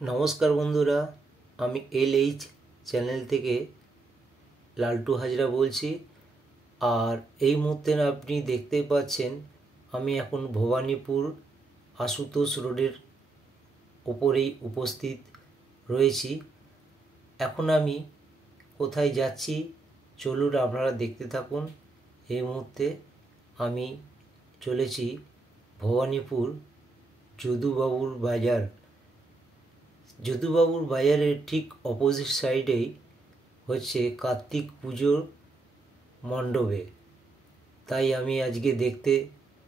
नमस्कार बंधुरा आमी LH चैनल থেকে লালটু হাজরা বলছি। আর এই মুহূর্তে আপনি দেখতেই পাচ্ছেন আমি এখন ভবানীপুর আশুতোষ রোডের উপরেই উপস্থিত রয়েছি। এখন আমি কোথায় যাচ্ছি চলুন আপনারা দেখতে থাকুন। এই মুহূর্তে আমি চলেছি ভবানীপুর যদুবাবুর বাজার। যদুবাবুর বাজারের ঠিক অপোজিট সাইডেই হচ্ছে কার্তিক পুজোর মণ্ডপে, তাই আমি আজকে দেখতে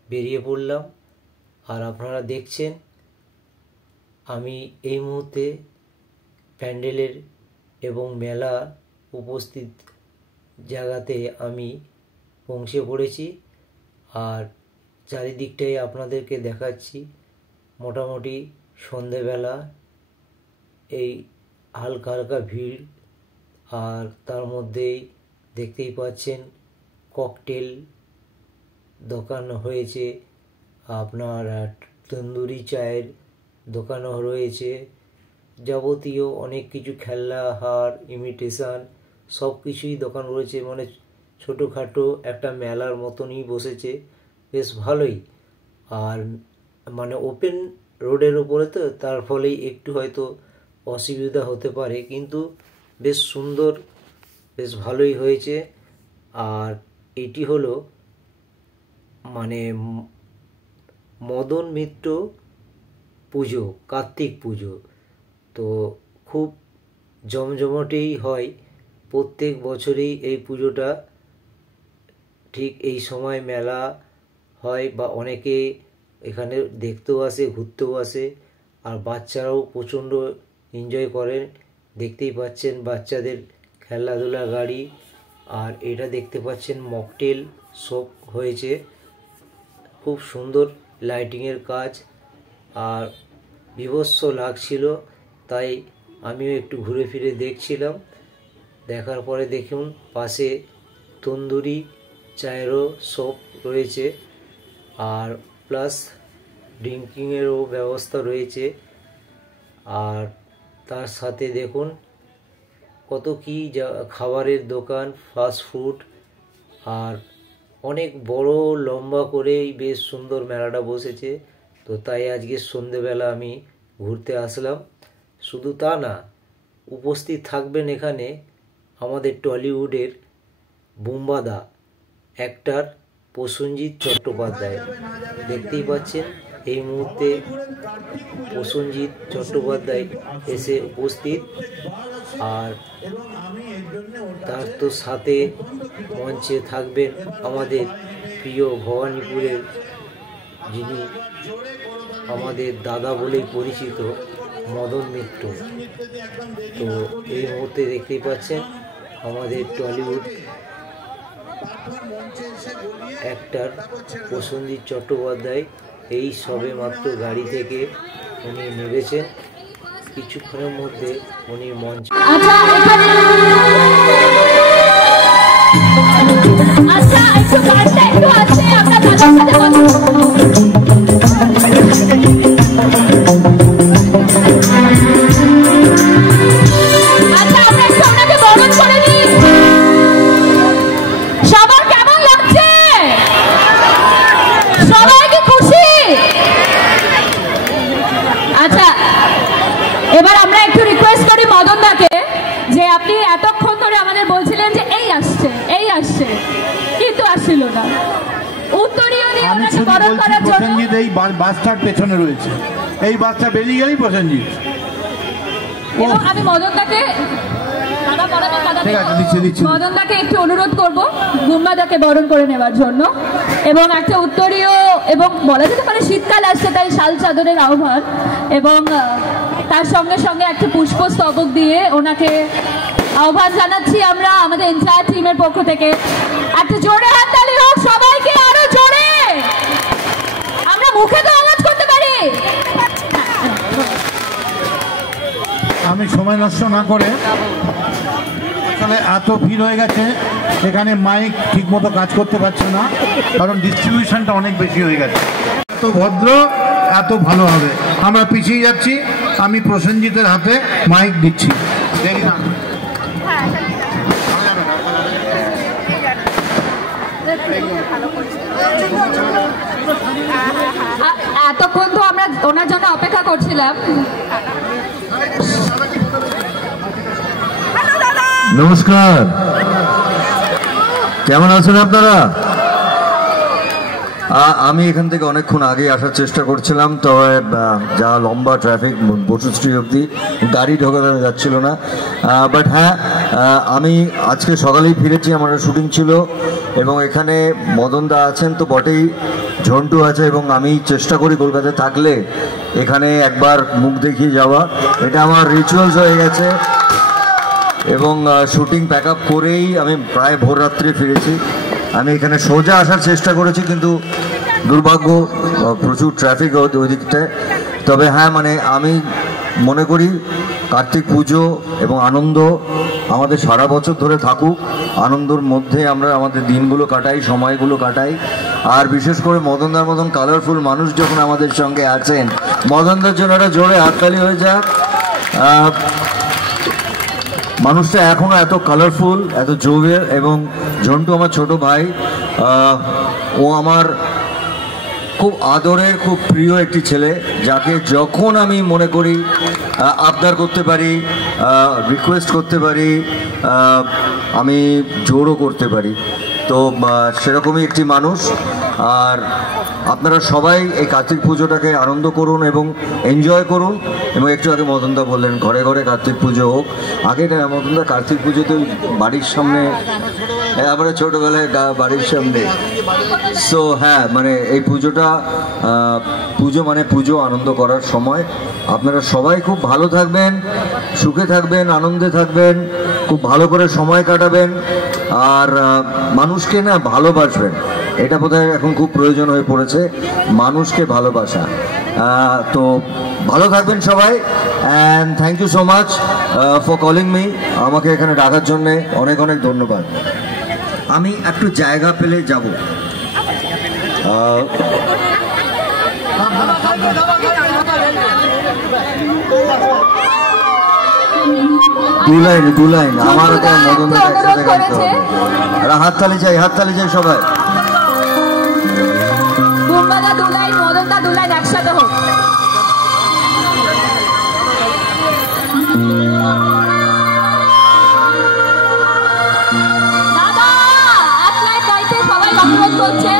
বেরিয়ে পড়লাম। আর আপনারা দেখছেন আমি এই মুহূর্তে প্যান্ডেলের এবং মেলা উপস্থিত জায়গাতে আমি পৌঁছে পড়েছি। আর চারিদিকটাই আপনাদেরকে দেখাচ্ছি। মোটামুটি সন্ধেবেলা এই হালকা হালকা ভিড়, আর তার মধ্যেই দেখতেই পাচ্ছেন ককটেল দোকান হয়েছে, আপনার তন্দুরি চায়ের দোকানও রয়েছে, যাবতীয় অনেক কিছু খেলনা হার ইমিটেশন সব কিছুই দোকান রয়েছে। মানে ছোটোখাটো একটা মেলার মতনই বসেছে, বেশ ভালোই। আর মানে ওপেন রোডের উপরে তো, তার ফলেই একটু হয়তো অসুবিধা হতে পারে, কিন্তু বেশ সুন্দর, বেশ ভালোই হয়েছে। আর এটি হলো মানে মদন মিত্র পুজো, কার্তিক পুজো। তো খুব জমজমাটেই হয় প্রত্যেক বছরেই এই পুজোটা। ঠিক এই সময় মেলা হয় বা অনেকে এখানে দেখতেও আসে, ঘুরতেও আসে। আর বাচ্চারাও প্রচণ্ড এনজয় করেন। দেখতেই পাচ্ছেন বাচ্চাদের খেলাধুলা গাড়ি। আর এটা দেখতে পাচ্ছেন মকটেল শপ হয়েছে, খুব সুন্দর লাইটিংয়ের কাজ। আর বিভৎস লাগছিল, তাই আমিও একটু ঘুরে ফিরে দেখছিলাম। দেখার পরে দেখুন পাশে তন্দুরি চায়েরও শপ রয়েছে, আর প্লাস ড্রিঙ্কিংয়েরও ব্যবস্থা রয়েছে। আর তার সাথে দেখুন কত কি খাবারের দোকান, ফাস্ট ফুড। আর অনেক বড় লম্বা করেই বেশ সুন্দর মেলাটা বসেছে। তো তাই আজকে সন্ধেবেলা আমি ঘুরতে আসলাম। শুধু তা না, উপস্থিত থাকবেন এখানে আমাদের টলিউডের বুম্বাদা অ্যাক্টর প্রসেনজিৎ চট্টোপাধ্যায়। দেখতেই পাচ্ছেন এই মুহূর্তে প্রসেনজিৎ চট্টোপাধ্যায় এসে উপস্থিত। আর তার তো সাথে মঞ্চে থাকবেন আমাদের প্রিয় ভবানীপুরের, যিনি আমাদের দাদা বলেই পরিচিত, মদন মিত্র। তো এই মুহূর্তে দেখতেই পাচ্ছেন আমাদের টলিউড অ্যাক্টর প্রসেনজিৎ চট্টোপাধ্যায় এই সবে মাত্র গাড়ি থেকে উনি নেমেছেন। কিছুক্ষণের মধ্যে উনি মঞ্চ এবার আমরা একটু রিকোয়েস্ট করি মদন দাকে, যে আপনি এতক্ষণ ধরে আমাদের বলছিলেন যে এই আসছে এই আসছে, কিন্তু আসছিল না। উত্তরীয় দিয়ে ওনাকে বরণ করার জন্য প্রসেনজিৎ এই বাসটার পেছনে রয়েছে, এই বাসটা বেরিয়ে গেলেই প্রসেনজিৎ। এবং আমি মদন দাকে মদন দাকে একটু অনুরোধ করবো বুম্বাদাকে বরণ করে নেওয়ার জন্য। এবং একটা উত্তরীয়, এবং বলা যেতে পারে শীতকাল আসছে তাই শাল চাদরের আহ্বান, এবং তার সঙ্গে সঙ্গে একটা পুষ্পস্তবক দিয়ে ওনাকে আহ্বান জানাচ্ছি আমরা আমাদের এনটায়ার টিমের পক্ষ থেকে। একটা জোরে হাততালি হোক সবাইকে, আরো জোরে। আমরা মুখে তো আওয়াজ করতে পারি। আমি সময় নষ্ট না করে, আসলে এত ভিড় হয়ে গেছে এখানে, মাইক ঠিক মতো কাজ করতে পারছে না, কারণ ডিস্ট্রিবিউশনটা অনেক বেশি হয়ে গেছে। এত ভদ্র, এত ভালো হবে। আমরা পিছিয়ে যাচ্ছি, আমি প্রসেনজিতের হাতে মাইক দিচ্ছি। এতক্ষণ তো আমরা ওনার জন্য অপেক্ষা করছিলাম। নমস্কার, কেমন আছেন আপনারা? আমি এখান থেকে অনেকক্ষণ আগে আসার চেষ্টা করছিলাম, তবে যা লম্বা ট্রাফিক বসুশ্রী অবধি গাড়ি ঢোকানো যাচ্ছিল না। বাট হ্যাঁ, আমি আজকে সকালেই ফিরেছি, আমার শুটিং ছিল এবং এখানে মদনদা আছেন তো বটেই, ঝন্টু আছে এবং আমি চেষ্টা করি কলকাতায় থাকলে এখানে একবার মুখ দেখিয়ে যাওয়া, এটা আমার রিচুয়ালস হয়ে গেছে। এবং শুটিং প্যাক আপ করেই আমি প্রায় ভোর রাত্রে ফিরেছি। আমি এখানে সোজা আসার চেষ্টা করেছি, কিন্তু দুর্ভাগ্য প্রচুর ট্রাফিক ওই দিকটায়। তবে হ্যাঁ, মানে আমি মনে করি কার্তিক পুজো এবং আনন্দ আমাদের সারা বছর ধরে থাকুক, আনন্দর মধ্যে আমরা আমাদের দিনগুলো কাটাই, সময়গুলো কাটাই। আর বিশেষ করে মদনদার মতন কালারফুল মানুষ যখন আমাদের সঙ্গে আছেন, মদনদার জন্য একটা জোরে হাততালি হয়ে যাক। মানুষটা এখনও এত কালারফুল, এত জোভের। এবং ঝন্টু আমার ছোট ভাই, ও আমার খুব আদরের, খুব প্রিয় একটি ছেলে, যাকে যখন আমি মনে করি আবদার করতে পারি, রিকোয়েস্ট করতে পারি, আমি জোরও করতে পারি। তো সেরকমই একটি মানুষ। আর আপনারা সবাই এই কার্তিক পুজোটাকে আনন্দ করুন এবং এনজয় করুন। এবং একটু আগে মদনদা বললেন ঘরে ঘরে কার্তিক পুজো হোক। আগে না মদনদা কার্তিক পুজোতে বাড়ির সামনে, আমরা ছোটোবেলায় বাড়ির সামনে। সো হ্যাঁ, মানে এই পুজোটা, পুজো মানে পুজো, আনন্দ করার সময়। আপনারা সবাই খুব ভালো থাকবেন, সুখে থাকবেন, আনন্দে থাকবেন, খুব ভালো করে সময় কাটাবেন। আর মানুষকে না ভালোবাসবেন, এটা বোধহয় এখন খুব প্রয়োজন হয়ে পড়েছে, মানুষকে ভালোবাসা। তো ভালো থাকবেন সবাই। And thank you so much for calling me. আমাকে এখানে ডাকার জন্যে অনেক অনেক ধন্যবাদ। আমি একটু জায়গা পেলে যাব। দু লাইন আমার মদন একসাথে গাইতে হবে। হাততালি চাই, হাততালি চাই সবাই। বুম্বাদা দু লাইন, মদনদা দু লাইন একসাথে হোক। দাদা এক লাইন গাইতে সবাই অনুরোধ করছে।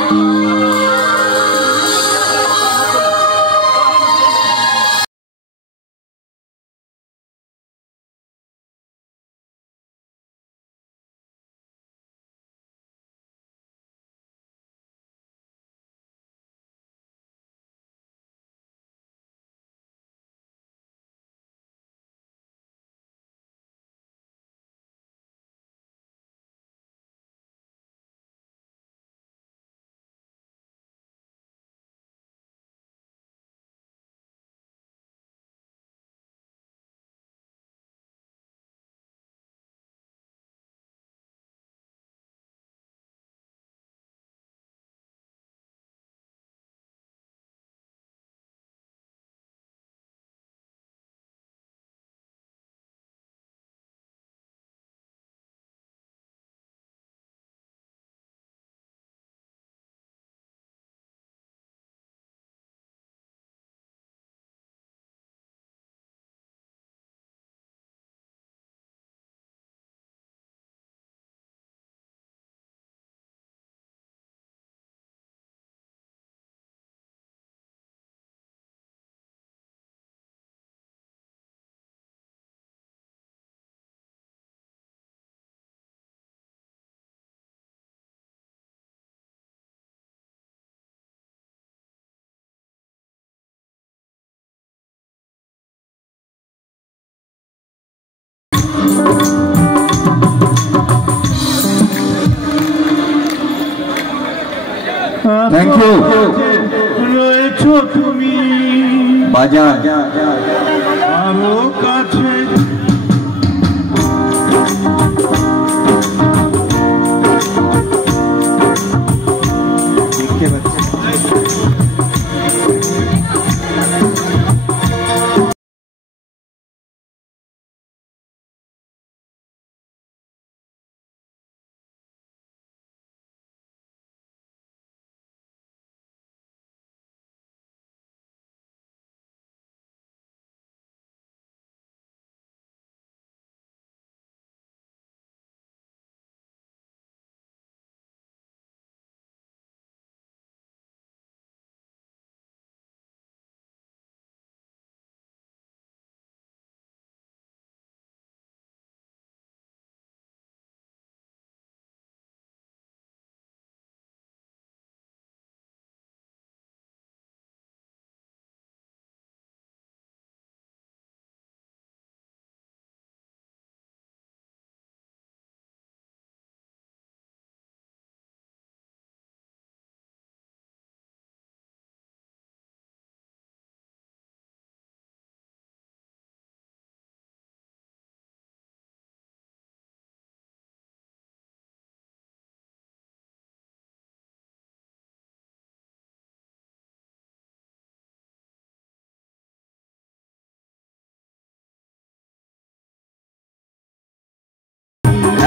Thank you. রয়েছো তুমি বাজার আরো কাছে।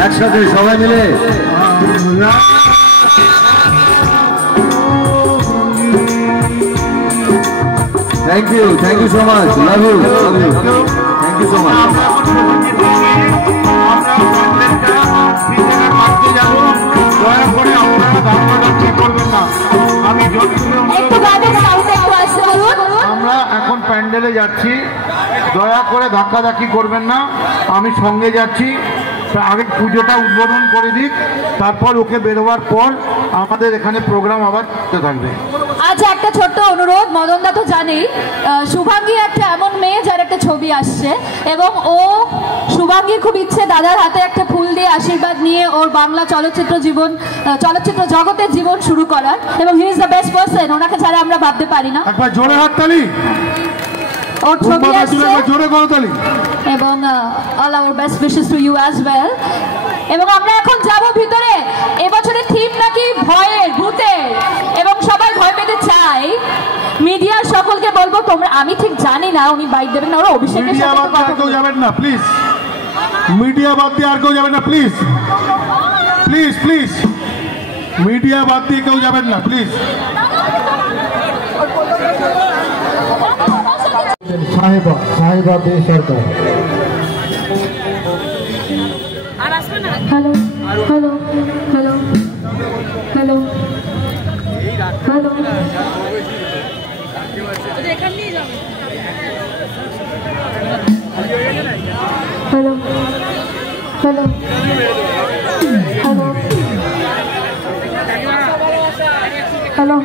একসাথে সবাই মিলে। Thank you so much, love you, thank you so much. আমরা এখন প্যান্ডেলে যাচ্ছি, দয়া করে ধাক্কাধাক্কি করবেন না, আমি সঙ্গে যাচ্ছি। আগে পুজোটা উদ্বোধন করে দিক, তারপর ওকে বেরোবার পর আমাদের এখানে প্রোগ্রাম আবার থাকবে। আচ্ছা, একটা ছোট্ট অনুরোধ, মদনদা তো জানেই শুভাঙ্গী একটা এমন মেয়ে যার একটা ছবি আসছে, এবং ও শুভাঙ্গীর খুব ইচ্ছে দাদার হাতে একটা ফুল দিয়ে আশীর্বাদ নিয়ে ওর বাংলা চলচ্চিত্র জগতের জীবন শুরু করার, এবং he is the best person, ওনাকে ছাড়া আমরা ভাবতে পারি না। একবার জোরে হাততালি, ওর ছবি আসছে, জোরে করতালি, এবং all our best wishes to you as well. এবং আমরা এখন যাব ভিতরে। এবছরের থিম নাকি ভয়ের, ভূতের, এবং সবাই ভয় পেতে চাই। মিডিয়ার সকলকে বলবো, তোমরা, আমি ঠিক জানি না উনি বাইক দেবেন না, ওরা অভিষেকের সাথে কথা বলবেন। যাবেন না প্লিজ, মিডিয়া বাদ দিয়ে আর কেউ যাবেন না প্লিজ, প্লিজ প্লিজ, মিডিয়া বাদ দিয়ে কেউ যাবেন না please. Saheba Sarkar. Hello hello hello hello hello, hello hello hello hello.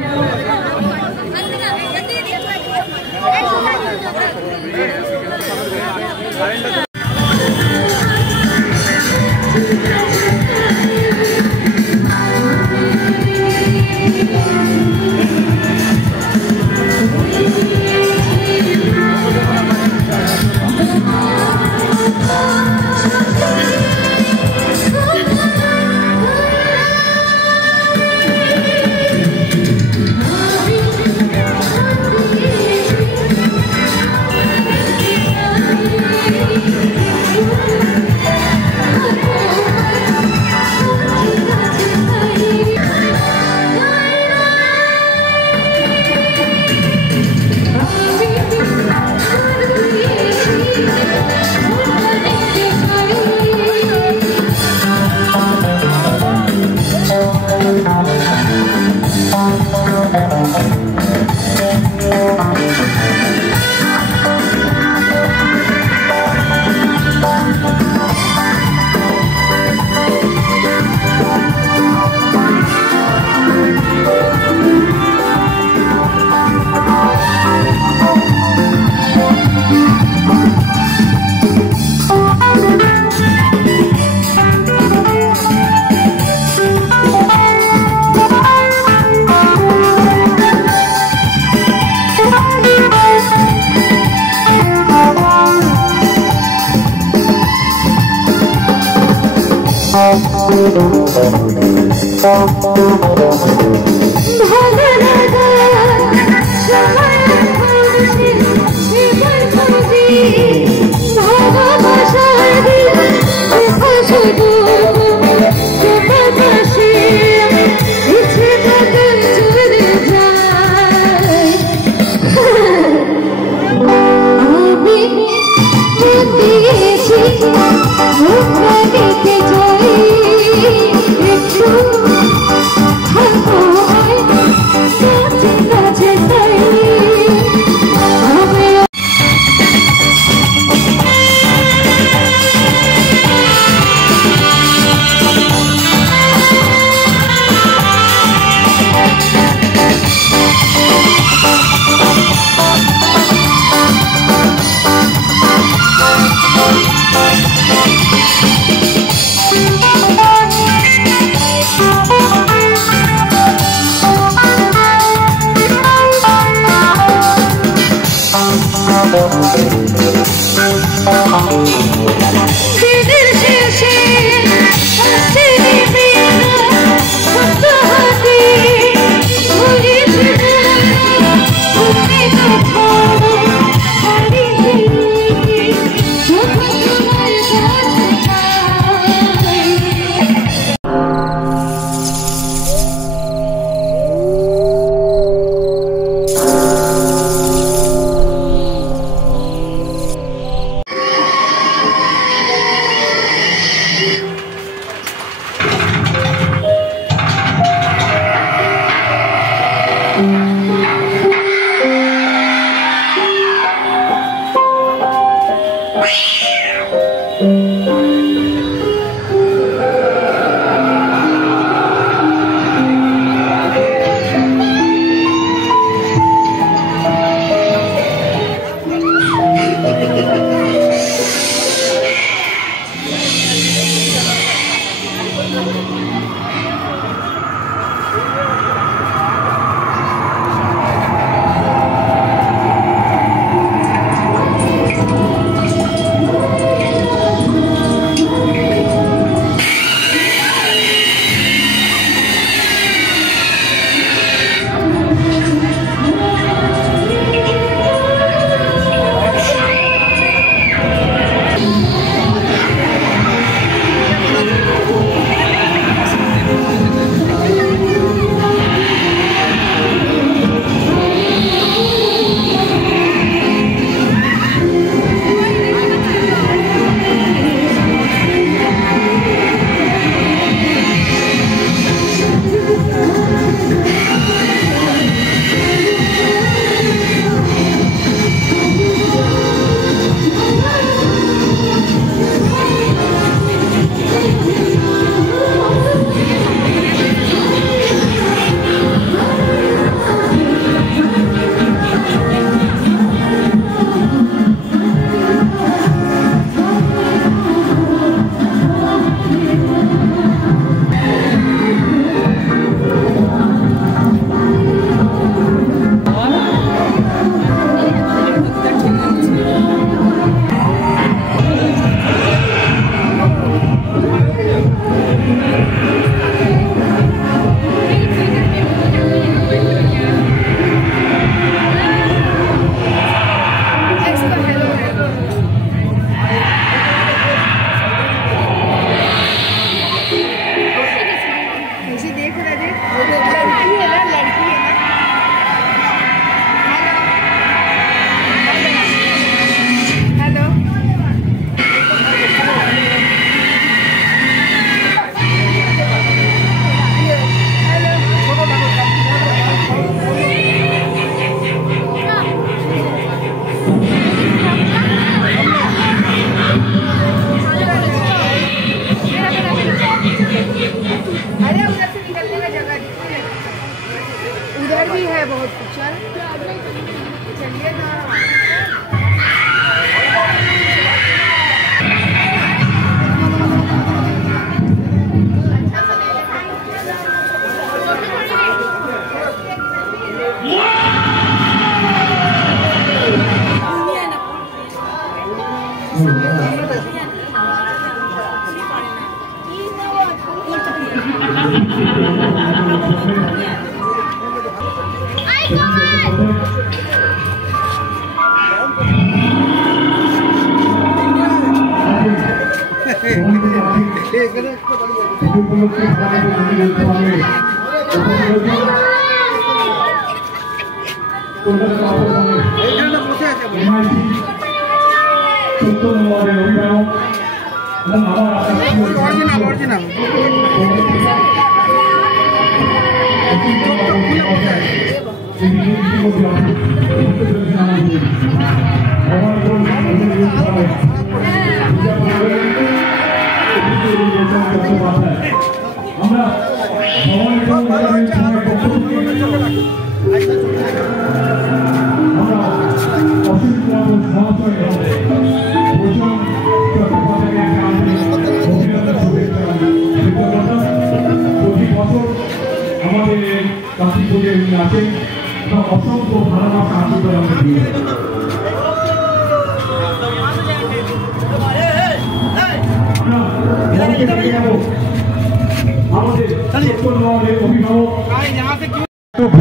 Oh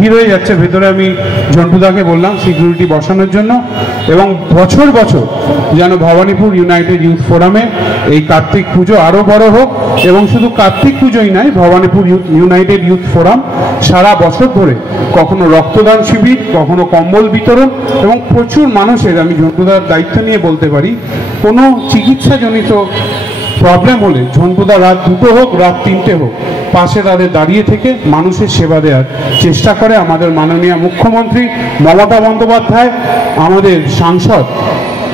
ভিড় হয়ে যাচ্ছে ভেতরে। আমি জন্টুদাকে বললাম সিকিউরিটি বসানোর জন্য, এবং বছর বছর যেন ভবানীপুর ইউনাইটেড ইউথ ফোরামে এই কার্তিক পুজো আরও বড় হোক, এবং শুধু কার্তিক পুজোই নয়, ভবানীপুর ইউনাইটেড ইউথ ফোরাম সারা বছর ধরে কখনো রক্তদান শিবির, কখনো কম্বল বিতরণ, এবং প্রচুর মানুষের, আমি জন্টুদার দায়িত্ব নিয়ে বলতে পারি, কোনো চিকিৎসাজনিত প্রবলেম হলে ঝন্টুদা রাত 2 হোক রাত 3 হোক পাশে তাদের দাঁড়িয়ে থেকে মানুষের সেবা দেওয়ার চেষ্টা করে আমাদের মাননীয় মুখ্যমন্ত্রী মমতা বন্দ্যোপাধ্যায়, আমাদের সাংসদ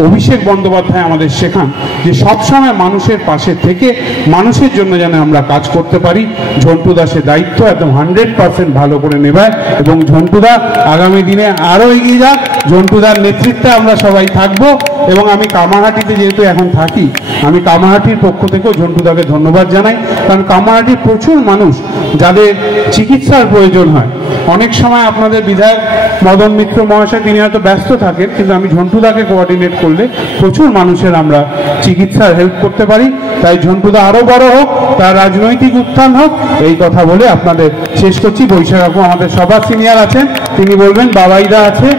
অভিষেক বন্দ্যোপাধ্যায় আমাদের শেখান যে সবসময় মানুষের পাশে থেকে মানুষের জন্য যেন আমরা কাজ করতে পারি। ঝন্টু দাসের দায়িত্ব একদম 100% ভালো করে নেবে এবং ঝন্টুদা আগামী দিনে আরও এগিয়ে যাক। ঝন্টুদার নেতৃত্বে আমরা সবাই থাকবো এবং আমি কামারহাটিতে যেহেতু এখন থাকি, আমি কামারহাটির পক্ষ থেকেও ঝন্টুদাকে ধন্যবাদ জানাই, কারণ কামারহাটির প্রচুর মানুষ যাদের চিকিৎসার প্রয়োজন হয়। অনেক সময় আপনাদের বিধায়ক মদন মিত্র মহাশয় তিনি হয়তো ব্যস্ত থাকেন, কিন্তু আমি ঝন্টুদাকে কোঅর্ডিনেট করলে প্রচুর মানুষের আমরা চিকিৎসার হেল্প করতে পারি। তাই ঝন্টুদা আরও বড় হোক, তার রাজনৈতিক উত্থান হোক, এই কথা বলে আপনাদের শেষ করছি। বৈশাখ কাকু আমাদের সবার সিনিয়র আছেন, তিনি বলবেন। বাবাইদা আছে,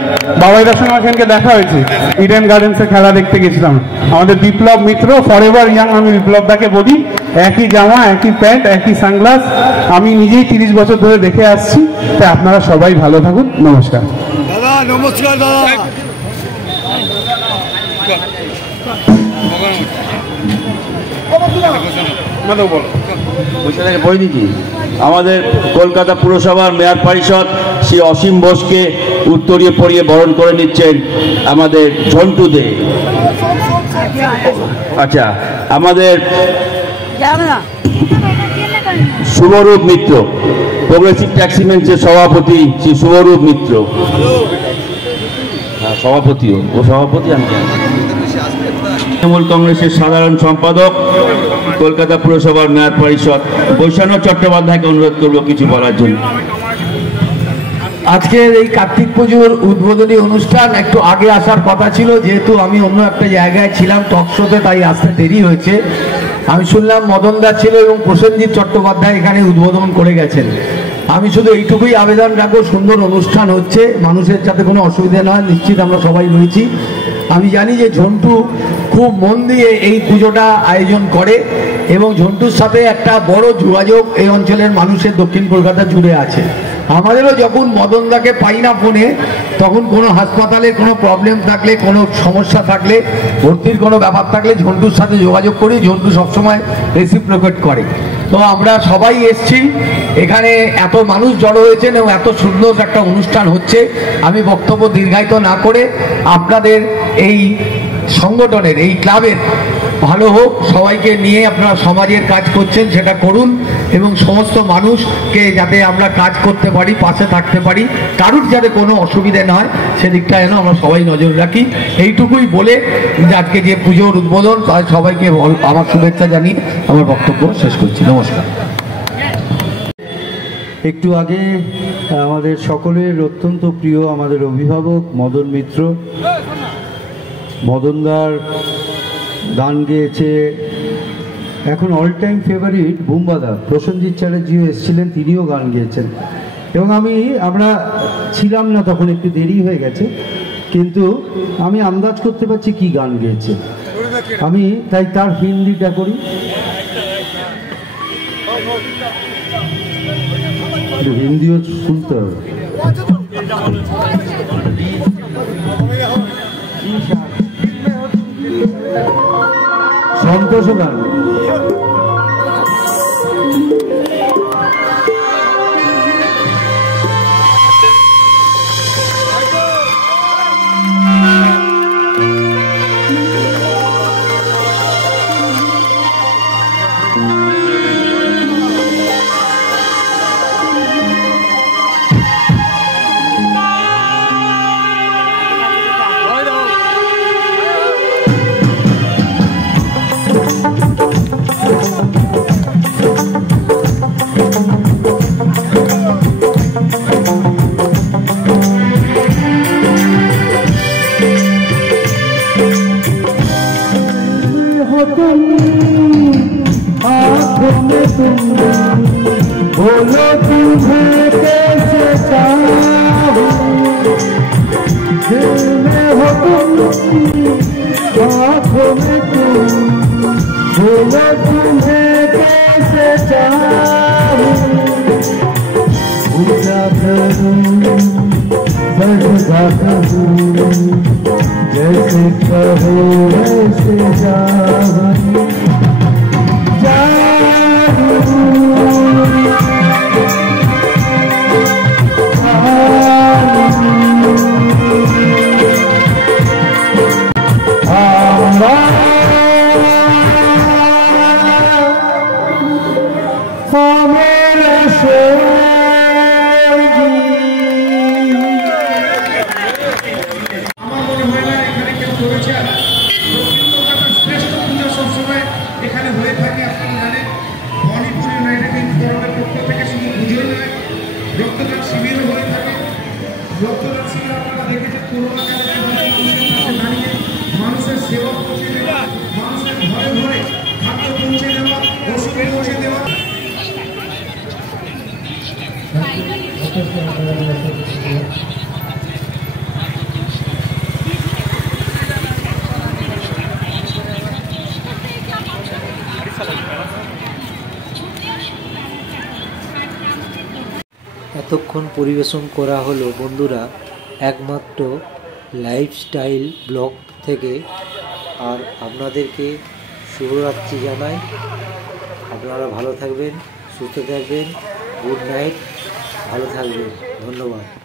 বাবাইদার সঙ্গে আমাকে দেখা হয়েছে, ইডেন গার্ডেন্সে খেলা দেখতে গেছিলাম। আমাদের বিপ্লব মিত্র ফরএভার ইয়াং, আমি বিপ্লবদাকে বলি একই জামা একই প্যান্ট একই সানগ্লাস, আমি নিজেই 30 বছর ধরে দেখে আসছি। তাই আপনারা সবাই ভালো থাকুন। নমস্কার দাদা। নমস্কার দাদা। আমাদের কলকাতা পুরসভার মেয়র পরিষদ শ্রী অসীম বোসকে উত্তরীয় পরিয়ে বরণ করে নিচ্ছেন আমাদের ঝন্টু দে। আচ্ছা, আমাদের শুভরূপ মিত্র, প্রোগ্রেসিভ ট্যাক্সিমেন্সের সভাপতি শ্রী শুভরূপ মিত্র, সভাপতিও ও সভাপতি আমি জানি। তৃণমূল কংগ্রেসের সাধারণ সম্পাদক, কলকাতা পুরসভার মেয়র পরিষদ বৈশাখ চট্টোপাধ্যায়কে অনুরোধ করব কিছু বলার জন্য। আজকের এই কার্তিক পুজোর উদ্বোধনী অনুষ্ঠান একটু আগে আসার কথা ছিল, যেহেতু আমি অন্য একটা জায়গায় ছিলাম টক শোতে, তাই আসতে দেরি হয়েছে। আমি শুনলাম মদনদা ছিল এবং প্রসেনজিৎ চট্টোপাধ্যায় এখানে উদ্বোধন করে গেছেন। আমি শুধু এইটুকুই আবেদন রাখবো, সুন্দর অনুষ্ঠান হচ্ছে, মানুষের যাতে কোনো অসুবিধা না হয়, নিশ্চিত আমরা সবাই রয়েছি। আমি জানি যে ঝন্টু খুব মন দিয়ে এই পুজোটা আয়োজন করে এবং ঝন্টুর সাথে একটা বড় যোগাযোগ এই অঞ্চলের মানুষের দক্ষিণ কলকাতা জুড়ে আছে। আমাদেরও যখন মদনদাকে পাই না ফোনে, তখন কোনো হাসপাতালে কোনো প্রবলেম থাকলে, কোনো সমস্যা থাকলে, ভর্তির কোনো ব্যাপার থাকলে ঝন্টুর সাথে যোগাযোগ করি, ঝন্টু সবসময় রেসিপ্রোকেট করে। তো আমরা সবাই এসছি, এখানে এত মানুষ জড়ো হয়েছেন এবং এত সুন্দর একটা অনুষ্ঠান হচ্ছে। আমি বক্তব্য দীর্ঘায়িত না করে আপনাদের এই সংগঠনের, এই ক্লাবের ভালো হোক, সবাইকে নিয়ে আপনারা সমাজের কাজ করছেন সেটা করুন এবং সমস্ত মানুষকে যাতে আমরা কাজ করতে পারি, পাশে থাকতে পারি, কারুর যাতে কোনো অসুবিধে না হয় সেদিকটা যেন আমরা সবাই নজর রাখি। এইটুকুই বলে আজকে যে পুজোর উদ্বোধন, তাই সবাইকে আমার শুভেচ্ছা জানিয়ে আমার বক্তব্য শেষ করছি। নমস্কার। একটু আগে আমাদের সকলের অত্যন্ত প্রিয় আমাদের অভিভাবক মদন মিত্র, মদনদার গান গেয়েছে, এখন অল টাইম ফেভারিট বুম্বাদা প্রসেনজিৎ চ্যাটার্জিও এসেছিলেন, তিনিও গান গেয়েছেন। এবং আমরা ছিলাম না তখন, একটু দেরি হয়ে গেছে, কিন্তু আমি আন্দাজ করতে পারছি কি গান গেয়েছে। আমি তাই তার হিন্দিটা করি। হিন্দিও শুনতে হবে। সন্তোষ গান बोलो तुम्हें कैसे चाहूं, दिल में हो तुम, आँखों में तुम, बोलो तुम्हें कैसे चाहूं, पूजा करूं सजदा करूं, जैसे कहो वैसे जाऊं, जाऊं এখন পরিবেশন করা হলো বন্ধুরা একমাত্র লাইফস্টাইল ব্লগ থেকে। আর আপনাদেরকে শুভরাত্রি জানাই। আপনারা ভালো থাকবেন, সুস্থ থাকবেন। গুড নাইট, ভালো থাকবেন। ধন্যবাদ।